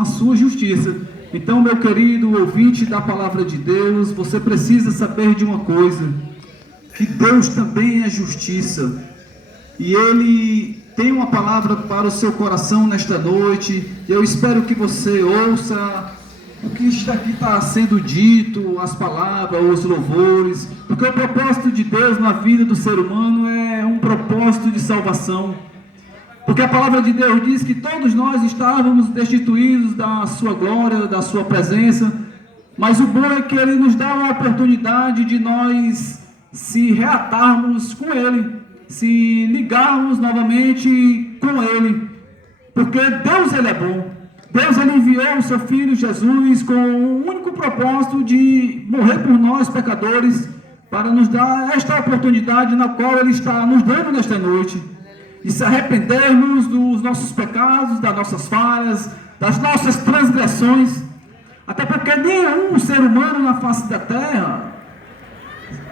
a sua justiça. Então, meu querido ouvinte da palavra de Deus, você precisa saber de uma coisa, que Deus também é justiça, e Ele tem uma palavra para o seu coração nesta noite. Eu espero que você ouça o que aqui está sendo dito, as palavras, os louvores, porque o propósito de Deus na vida do ser humano é um propósito de salvação, porque a palavra de Deus diz que todos nós estávamos destituídos da sua glória, da sua presença, mas o bom é que Ele nos dá a oportunidade de nós se reatarmos com Ele, se ligarmos novamente com Ele, porque Deus, Ele é bom. Deus, Ele enviou o seu Filho Jesus com o único propósito de morrer por nós pecadores, para nos dar esta oportunidade na qual Ele está nos dando nesta noite, de se arrependermos dos nossos pecados, das nossas falhas, das nossas transgressões, até porque nenhum ser humano na face da terra,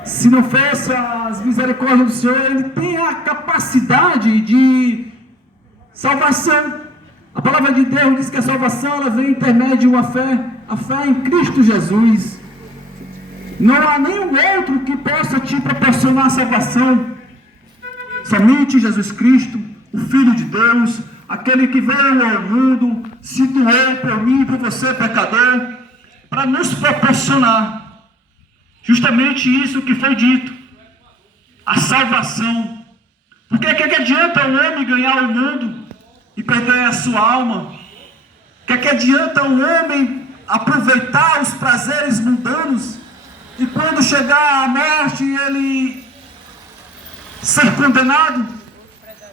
se não fosse as misericórdias do Senhor, ele tem a capacidade de salvação. A palavra de Deus diz que a salvação ela vem intermédio de uma fé, a fé em Cristo Jesus. Não há nenhum outro que possa te proporcionar salvação. Somente Jesus Cristo, o Filho de Deus, aquele que veio ao mundo, se doou por mim e por você, pecador, para nos proporcionar justamente isso que foi dito, a salvação. Porque que adianta o homem ganhar o mundo e perder a sua alma? Que adianta o homem aproveitar os prazeres mundanos e quando chegar a morte ele ser condenado?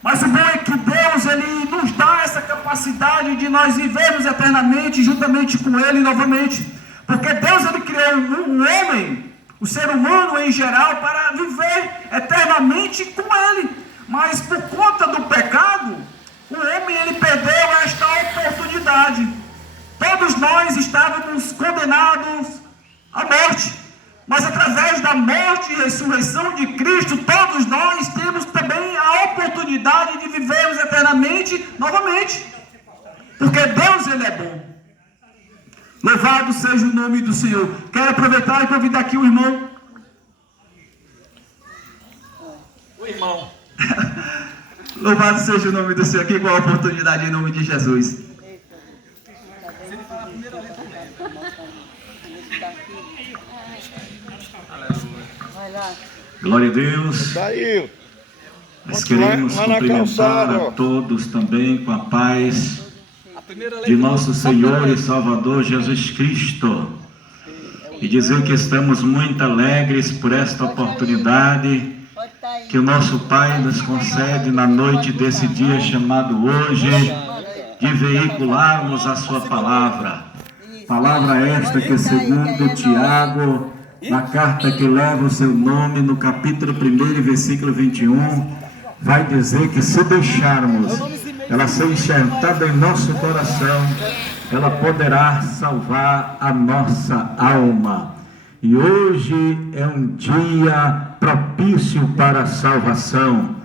Mas o bom é que Deus, Ele nos dá essa capacidade de nós vivermos eternamente juntamente com Ele novamente, porque Deus, Ele criou um homem, o ser humano em geral, para viver eternamente com Ele, mas por conta do pecado, o homem ele perdeu esta oportunidade. Todos nós estávamos condenados à morte, mas através da morte e ressurreição de Cristo, todos nós temos também a oportunidade de vivermos eternamente novamente, porque Deus ele é bom. Louvado seja o nome do Senhor. Quero aproveitar e convidar aqui o irmão. Louvado seja o nome do Senhor. Aqui com a oportunidade em nome de Jesus. Glória a Deus. Nós queremos cumprimentar a todos também com a paz de nosso Senhor e Salvador Jesus Cristo, e dizer que estamos muito alegres por esta oportunidade que o nosso Pai nos concede na noite desse dia chamado hoje, de veicularmos a sua palavra esta que segundo Tiago, na carta que leva o seu nome, no capítulo 1, versículo 21, vai dizer que se deixarmos ela ser enxertada em nosso coração, ela poderá salvar a nossa alma. E hoje é um dia propício para a salvação.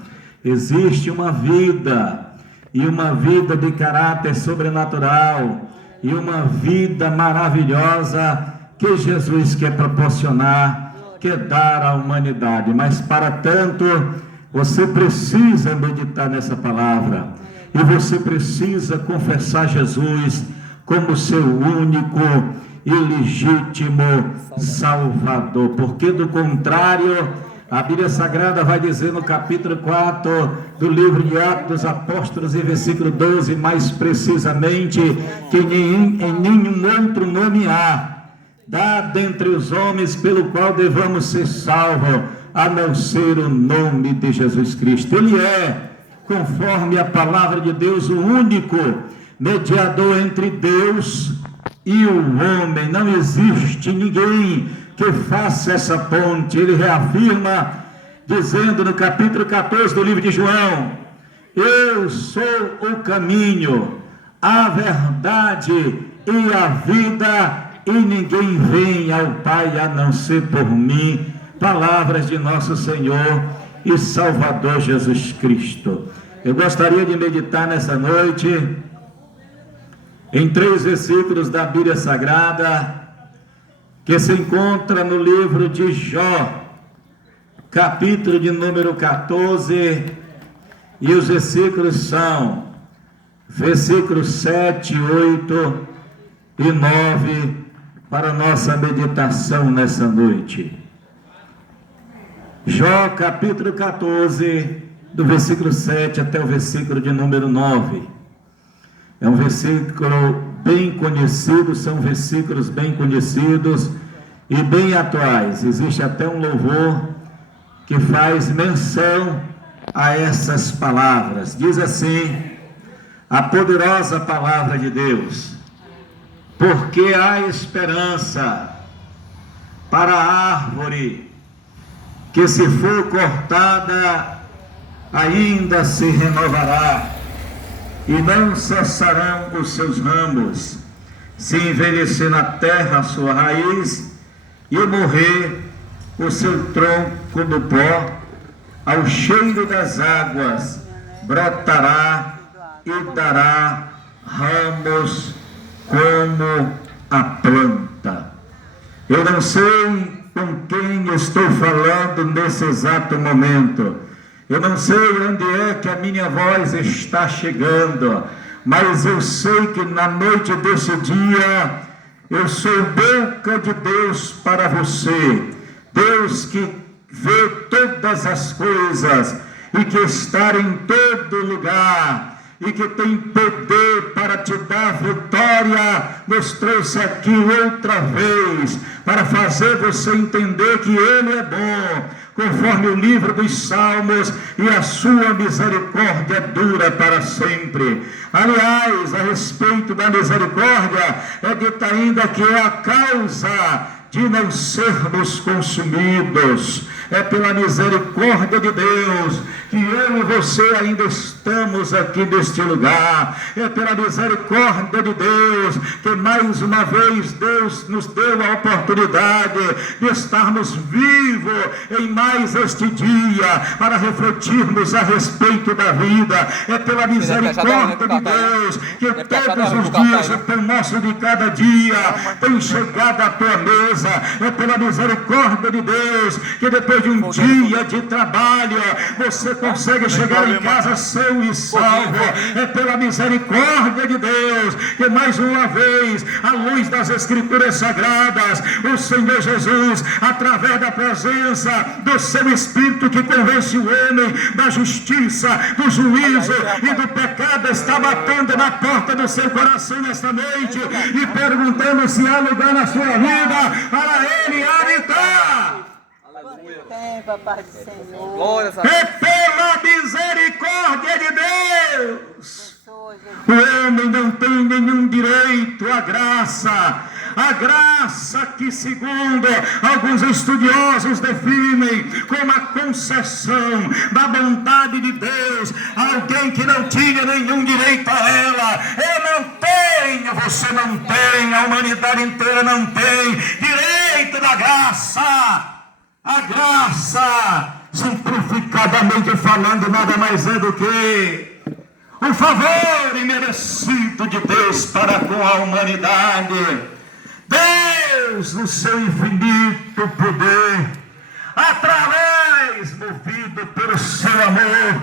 Existe uma vida, e uma vida de caráter sobrenatural, e uma vida maravilhosa que Jesus quer proporcionar, quer dar à humanidade. Mas para tanto, você precisa meditar nessa palavra. E você precisa confessar Jesus como seu único e legítimo Salvador. Porque do contrário, a Bíblia Sagrada vai dizer no capítulo 4 do livro de Atos dos Apóstolos, em versículo 12, mais precisamente, que em nenhum outro nome há, dado entre os homens, pelo qual devamos ser salvos, a não ser o nome de Jesus Cristo. Ele é, conforme a palavra de Deus, o único mediador entre Deus e o homem. Não existe ninguém que faça essa ponte. Ele reafirma, dizendo no capítulo 14 do livro de João: eu sou o caminho, a verdade e a vida, e ninguém vem ao Pai a não ser por mim. Palavras de nosso Senhor e Salvador Jesus Cristo. Eu gostaria de meditar nessa noite em 3 versículos da Bíblia Sagrada, que se encontra no livro de Jó, capítulo de número 14, e os versículos são versículos 7, 8 e 9, para nossa meditação nessa noite. Jó, capítulo 14, do versículo 7 até o versículo de número 9. É um versículo bem conhecido, são versículos bem conhecidos e bem atuais. Existe até um louvor que faz menção a essas palavras. Diz assim, a poderosa palavra de Deus: porque há esperança para a árvore que, se for cortada, ainda se renovará, e não cessarão os seus ramos, se envelhecer na terra a sua raiz, e morrer o seu tronco no pó, ao cheiro das águas brotará e dará ramos como a planta. Eu não sei com quem estou falando nesse exato momento. Eu não sei onde é que a minha voz está chegando, mas eu sei que na noite desse dia eu sou boca de Deus para você. Deus que vê todas as coisas e que está em todo lugar e que tem poder para te dar vitória, nos trouxe aqui outra vez para fazer você entender que Ele é bom, conforme o livro dos Salmos, e a sua misericórdia dura para sempre. Aliás, a respeito da misericórdia, é dito ainda que é a causa de não sermos consumidos. É pela misericórdia de Deus que eu e você ainda estamos aqui neste lugar. É pela misericórdia de Deus que mais uma vez Deus nos deu a oportunidade de estarmos vivos em mais este dia para refletirmos a respeito da vida. É pela misericórdia de Deus que todos os dias, o pão nosso de cada dia, tem chegado à tua mesa. É pela misericórdia de Deus que depois de um dia de trabalho você consegue chegar em casa são e salvo. É pela misericórdia de Deus que mais uma vez, à luz das Escrituras Sagradas, o Senhor Jesus, através da presença do seu Espírito que convence o homem da justiça, do juízo e do pecado, está batendo na porta do seu coração nesta noite e perguntando se há lugar na sua vida para Ele habitar. Tempo, Pai do Senhor. Glória a Deus. É pela misericórdia de Deus. O homem não tem nenhum direito à graça. A graça que, segundo alguns estudiosos, definem como a concessão da bondade de Deus. Alguém que não tinha nenhum direito a ela. Eu não tenho, você não tem, a humanidade inteira não tem direito da graça. A graça, simplificadamente falando, nada mais é do que um favor imerecido de Deus para com a humanidade. Deus, no seu infinito poder, através, movido pelo seu amor,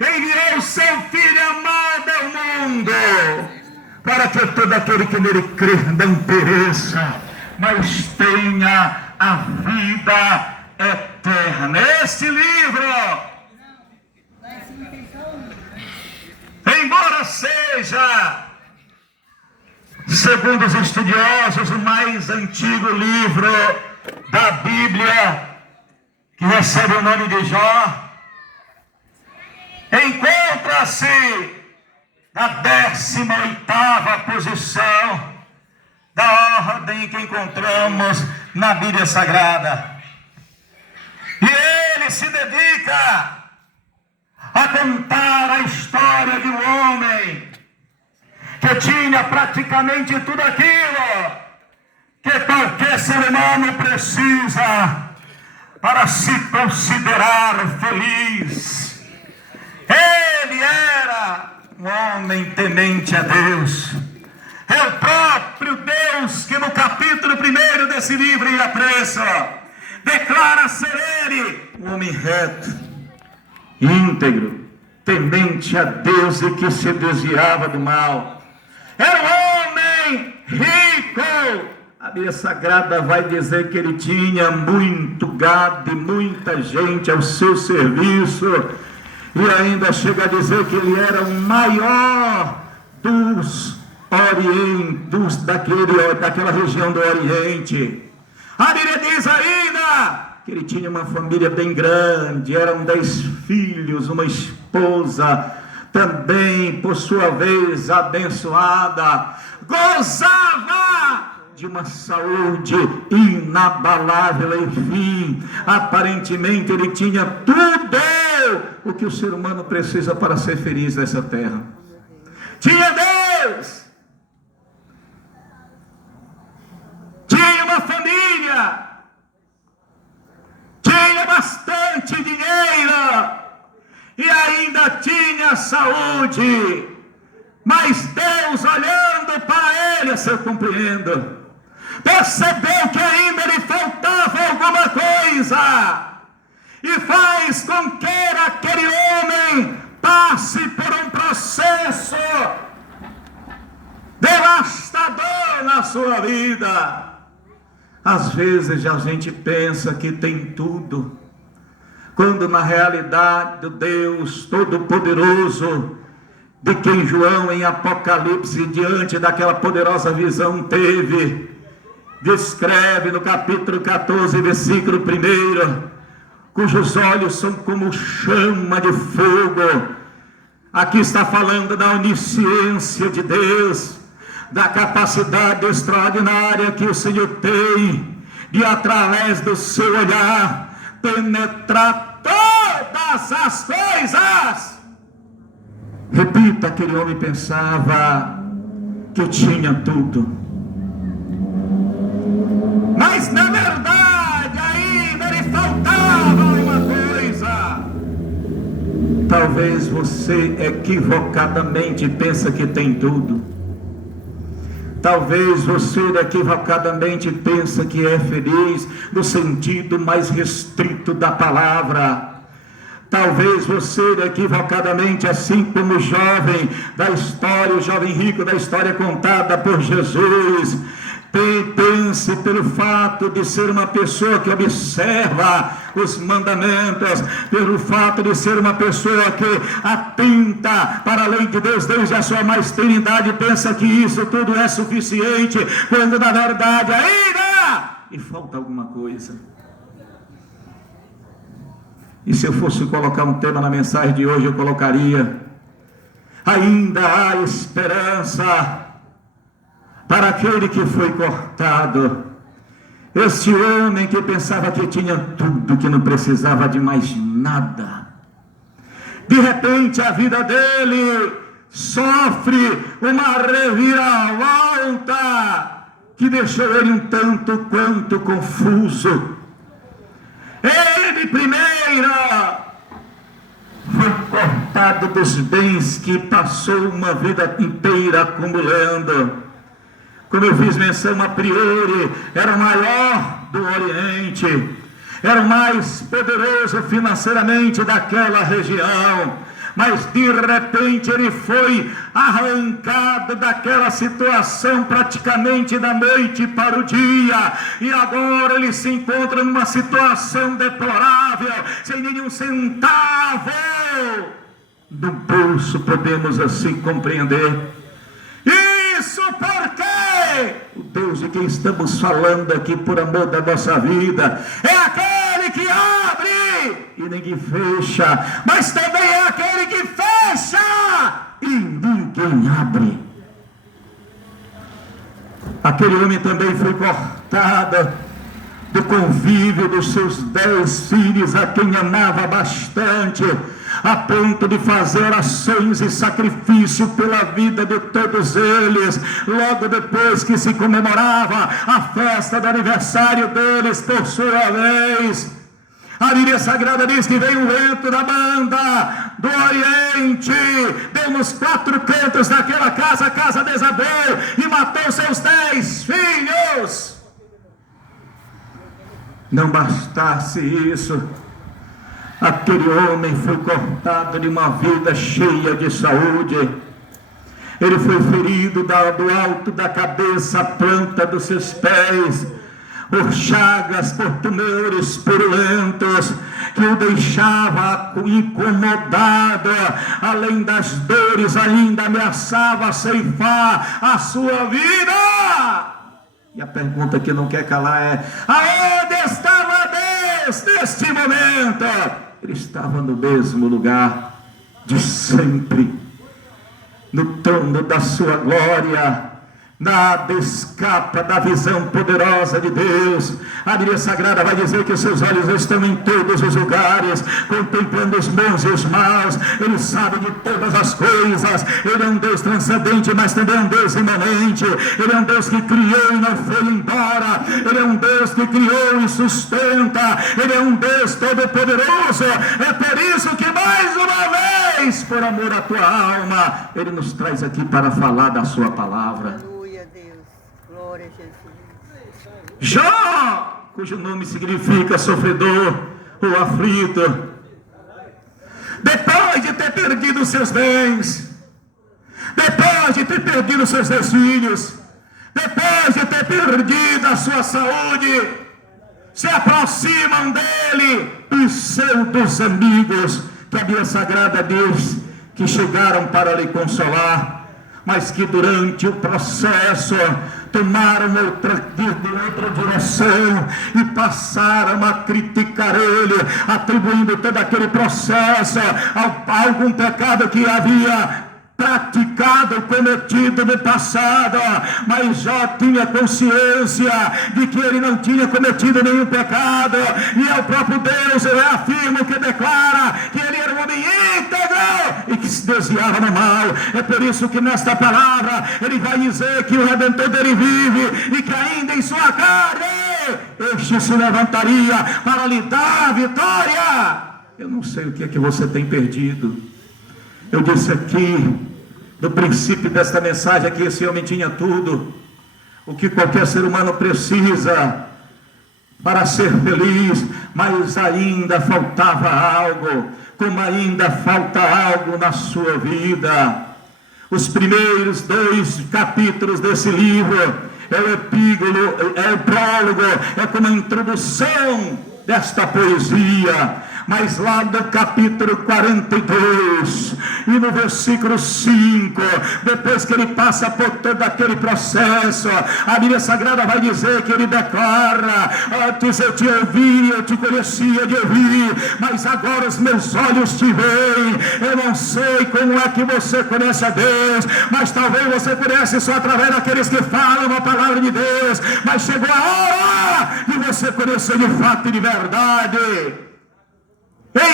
enviou o seu Filho amado ao mundo, para que todo aquele que nele crer não pereça, mas tenha a vida eterna. Este livro, embora seja, segundo os estudiosos, o mais antigo livro da Bíblia, que recebe o nome de Jó, encontra-se na 18ª posição da ordem que encontramos na Bíblia Sagrada. E ele se dedica a contar a história de um homem que tinha praticamente tudo aquilo que qualquer ser humano precisa para se considerar feliz. Ele era um homem temente a Deus, É o próprio Deus que no capítulo 1 desse livro em apreço declara ser ele um homem reto, íntegro, temente a Deus e que se desviava do mal. Era um homem rico. A Bíblia Sagrada vai dizer que ele tinha muito gado e muita gente ao seu serviço, e ainda chega a dizer que ele era o maior dos orientes, daquela região do Oriente. A Bíblia diz ainda que ele tinha uma família bem grande, eram 10 filhos, uma esposa também, por sua vez, abençoada, gozava de uma saúde inabalável, enfim, aparentemente ele tinha tudo o que o ser humano precisa para ser feliz nessa terra. Tinha Deus, tinha uma família, tinha bastante dinheiro e ainda tinha saúde, mas Deus, olhando para ele, se eu compreendo, percebeu que ainda lhe faltava alguma coisa e faz com que aquele homem passe por um processo devastador na sua vida. Às vezes a gente pensa que tem tudo, quando na realidade o Deus Todo-Poderoso, de quem João em Apocalipse, diante daquela poderosa visão teve, descreve no capítulo 14, versículo 1, cujos olhos são como chama de fogo. Aqui está falando da onisciência de Deus, da capacidade extraordinária que o Senhor tem de, através do seu olhar, penetrar todas as coisas. Repita, aquele homem pensava que tinha tudo, mas na verdade ainda lhe faltava uma coisa. Talvez você equivocadamente pensa que tem tudo. Talvez você equivocadamente pensa que é feliz no sentido mais restrito da palavra. Talvez você equivocadamente, assim como o jovem da história, o jovem rico da história contada por Jesus, pense pelo fato de ser uma pessoa que observa os mandamentos, pelo fato de ser uma pessoa que atenta para a lei de Deus desde a sua mais tenridade, pensa que isso tudo é suficiente, quando na verdade ainda lhe falta alguma coisa. E se eu fosse colocar um tema na mensagem de hoje, eu colocaria: ainda há esperança para aquele que foi cortado. Este homem que pensava que tinha tudo, que não precisava de mais nada, de repente a vida dele sofre uma reviravolta que deixou ele um tanto quanto confuso. Ele primeiro foi cortado dos bens que passou uma vida inteira acumulando. Como eu fiz menção a priori, era o maior do Oriente, era o mais poderoso financeiramente daquela região, mas de repente ele foi arrancado daquela situação praticamente da noite para o dia, e agora ele se encontra numa situação deplorável, sem nenhum centavo do bolso, podemos assim compreender. Isso porque o Deus de quem estamos falando aqui, por amor da nossa vida, é aquele que abre e ninguém fecha, mas também é aquele que fecha e ninguém abre. Aquele homem também foi cortado do convívio dos seus 10 filhos, a quem amava bastante, a ponto de fazer ações e sacrifício pela vida de todos eles, logo depois que se comemorava a festa do aniversário deles por sua vez. A Bíblia Sagrada diz que veio um vento da banda do Oriente, deu nos 4 cantos daquela casa, a casa desabou e matou seus 10 filhos. Não bastasse isso, aquele homem foi cortado de uma vida cheia de saúde. Ele foi ferido do alto da cabeça à planta dos seus pés, por chagas, por tumores purulentos que o deixava incomodado, além das dores ainda ameaçava ceifar a sua vida. E a pergunta que não quer calar é: aonde estava Deus neste momento? Ele estava no mesmo lugar de sempre, no trono da sua glória. Nada escapa da visão poderosa de Deus. A Bíblia Sagrada vai dizer que seus olhos estão em todos os lugares, contemplando os bons e os maus. Ele sabe de todas as coisas. Ele é um Deus transcendente, mas também é um Deus imanente. Ele é um Deus que criou e não foi embora. Ele é um Deus que criou e sustenta. Ele é um Deus todo-poderoso. É por isso que mais uma vez, por amor à tua alma, Ele nos traz aqui para falar da sua palavra. Glória a Jesus. Jó, cujo nome significa sofredor ou aflito, depois de ter perdido seus bens, depois de ter perdido seus 10 filhos, depois de ter perdido a sua saúde, se aproximam dele os seus amigos, que a Bíblia Sagrada diz que chegaram para lhe consolar, mas que durante o processo tomaram outra direção e passaram a criticar ele, atribuindo todo aquele processo a algum pecado que havia praticado, cometido no passado. Mas Jó tinha consciência de que ele não tinha cometido nenhum pecado, e é o próprio Deus, eu afirmo, que declara que ele era um homem íntegro e que se desviava no mal. É por isso que nesta palavra ele vai dizer que o Redentor dele vive e que ainda em sua carne este se levantaria para lhe dar a vitória. Eu não sei o que é que você tem perdido. Eu disse aqui, no princípio desta mensagem, que esse homem tinha tudo o que qualquer ser humano precisa para ser feliz, mas ainda faltava algo, como ainda falta algo na sua vida. Os primeiros 2 capítulos desse livro é o epílogo, é o prólogo, é como a introdução desta poesia. Mas lá no capítulo 42 e no versículo 5, depois que ele passa por todo aquele processo, a Bíblia Sagrada vai dizer que ele declara: antes eu te ouvi, eu te conhecia de ouvir, mas agora os meus olhos te veem. Eu não sei como é que você conhece a Deus, mas talvez você conhece só através daqueles que falam a palavra de Deus, mas chegou a hora de você conhecer de fato e de verdade,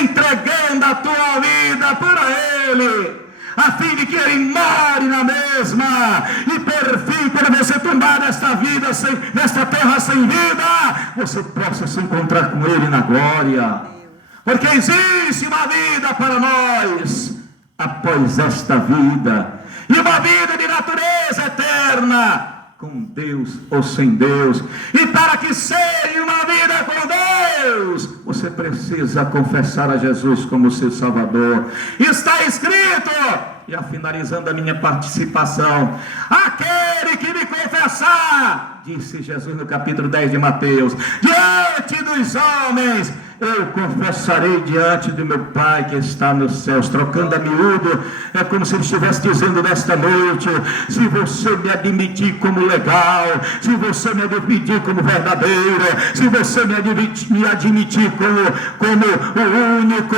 entregando a tua vida para Ele, a fim de que Ele more na mesma, e por fim, quando você tombar nesta vida, nesta terra sem vida, você possa se encontrar com Ele na glória, porque existe uma vida para nós após esta vida, e uma vida de natureza eterna, com Deus ou sem Deus. E para que seja uma vida com Deus, você precisa confessar a Jesus como seu Salvador. Está escrito, e finalizando a minha participação: aquele que me confessar, disse Jesus no capítulo 10 de Mateus, diante dos homens, eu confessarei diante do meu Pai que está nos céus. Trocando a miúdo, é como se ele estivesse dizendo nesta noite: se você me admitir como legal, se você me admitir como verdadeiro, se você me admitir como o único,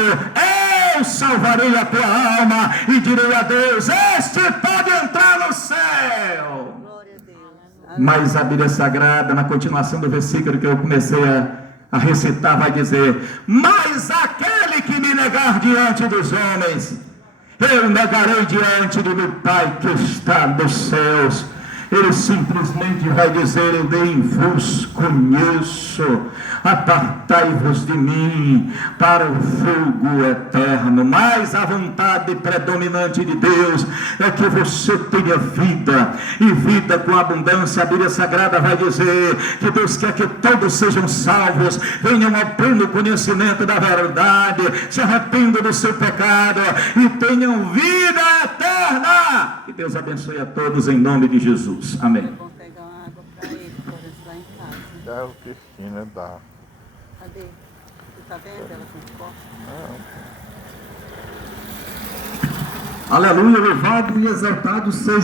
eu salvarei a tua alma e direi a Deus: este pode entrar no céu. Mas a Bíblia Sagrada, na continuação do versículo que eu comecei a recitar, vai dizer: mas aquele que me negar diante dos homens, eu negarei diante do meu Pai que está nos céus. ele simplesmente vai dizer: eu nem vos conheço, apartai-vos de mim para o fogo eterno. Mas a vontade predominante de Deus é que você tenha vida, e vida com abundância. A Bíblia Sagrada vai dizer que Deus quer que todos sejam salvos, venham ao pleno conhecimento da verdade, se arrependam do seu pecado e tenham vida eterna. Que Deus abençoe a todos em nome de Jesus. Amém. É bom pegar uma água para ele, por isso lá em casa. Dá o Cristina, dá. Cadê? Você tá vendo ela com copo? Aleluia, louvado e exaltado seja